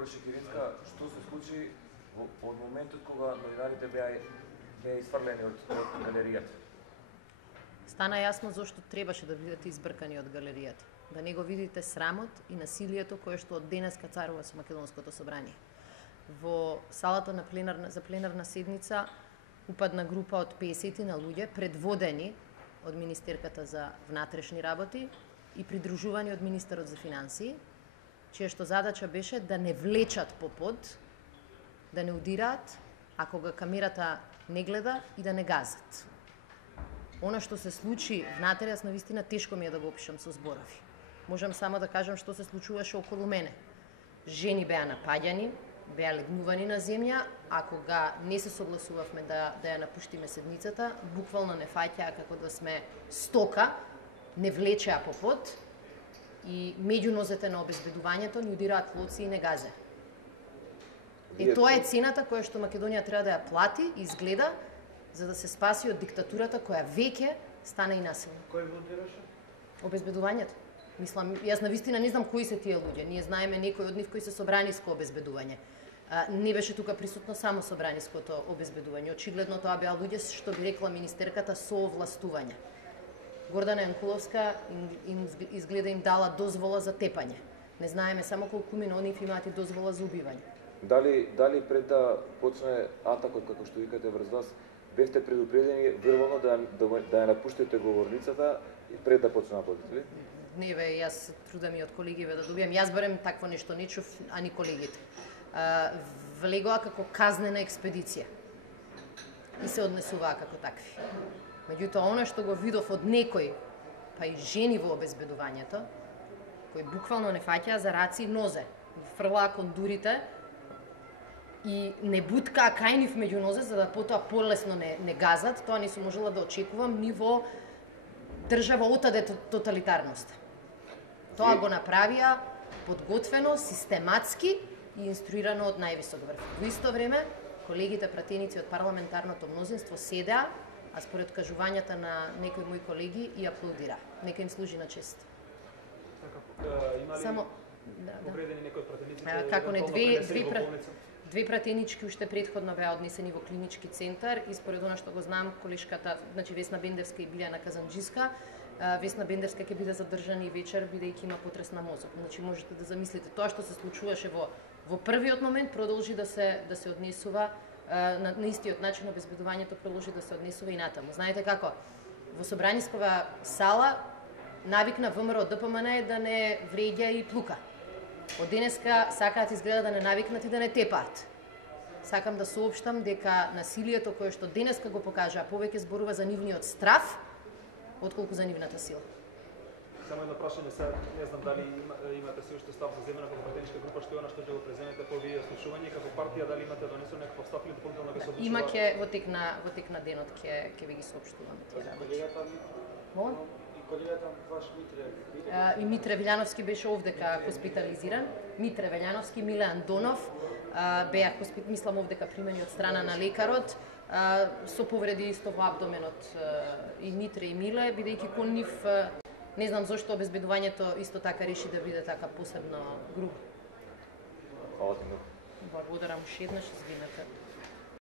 доктор Шекеринска, што се случи од моментот кога новинарите беа изфрлени од галеријата? Стана јасно зошто требаше да бидете избркани од галеријата. Да не го видите срамот и насилието кое што од денеска царува со Македонското собрание. Во салата за пленарна седница упадна група од 50 на луѓе, предводени од министерката за внатрешни работи и придружувани од министерот за финансии, чија што задача беше да не влечат по под, да не удираат, ако га камерата не гледа и да не газат. Она што се случи внатре, јас навистина тешко ми е да го опишам со зборови. Можам само да кажам што се случуваше околу мене. Жени беа напаѓани, беа легнувани на земја, а кога не се согласувавме да ја напуштиме седницата, буквално не фаќаа како да сме стока, не влечеа по под и меѓу нозете на обезбедувањето ни удираат лоци и не газе. Тоа е цената која што Македонија треба да ја плати и изгледа за да се спаси од диктатурата која веќе стана и насилна. Кој го удираше? Обезбедувањето. Мислам, јас навистина не знам кои се тие луѓе. Ние знаеме некои од нив кои се собраниско обезбедување. Не беше тука присутно само собраниското обезбедување. Очигледно тоа беа луѓе што би рекла министерката со овластување. Гордана Јанкуловска изгледа им дала дозвола за тепање. Не знаеме само колку од нив имаат и дозвола за убивање. Дали пред да почне атакот, како што викате врз вас, бевте предупредени вербално да ја напуштите говорницата и пред да почне нападот, или? Не бе, јас трудам и од колегиве да добијам. Јас барем такво нешто не чув, а ни колегите. Влегоа како казнена експедиција и се однесуваа како такви. Меѓутоа, она што го видов од некој, па и жени во обезбедувањето, кои буквално не фаќаа за раци и нозе, фрлаа кондурите и не буткаа кај нив меѓу нозе, за да потоа полесно не газат, тоа не се можела да очекувам ни во држава отаде тоталитарност. Тоа го направија подготвено, систематски и инструирано од највисок врв. Во исто време, колегите пратеници од парламентарното мнозинство седеа, а според кажувањата на некои мои колеги и аплодира. Нека им служи на чест. Има ли повредени некои од пратениците? Како не, две пратенички уште претходно беа однесени во клинички центар и според она што го знам, колешката, значи Весна Бендевска и Билјана Казанџиска, Весна Бендевска ќе биде задржана и вечер бидејќи има потрес на мозок. Значи можете да замислите тоа што се случуваше во првиот момент продолжи да се однесува на истиот начин, обезбедувањето продолжи да се однесува и натаму. Знаете како, во собранискова сала навикна ВМРО ДПМН е да не вреѓа и плука. Од денеска сакаат изгледа да не навикнат и да не тепаат. Сакам да соопштам дека насилието кое што денеска го покажа повеќе зборува за нивниот страф отколку за нивната сила. Само едно прашање сега, не знам дали имате се уште став за земена како пратеничка група, што е она што ќе го преземете по вие слушување, како партија дали имате донесено некаков став или дополнително ќе се одлучува? Има ќе во тек на денот ќе ви ги соопштуваме тие работи. Колегата ваш Митре и Митре Велјановски беше овдека хоспитализиран. Митре Велјановски, Миле Андонов беа мислам овдека примени од страна на лекарот со повреди исто во абдоменот и Митре и Миле, бидејќи кон нив не знам зошто обезбедувањето исто така реши да биде така посебно грубо. Благодарам уште еднаш, извинете.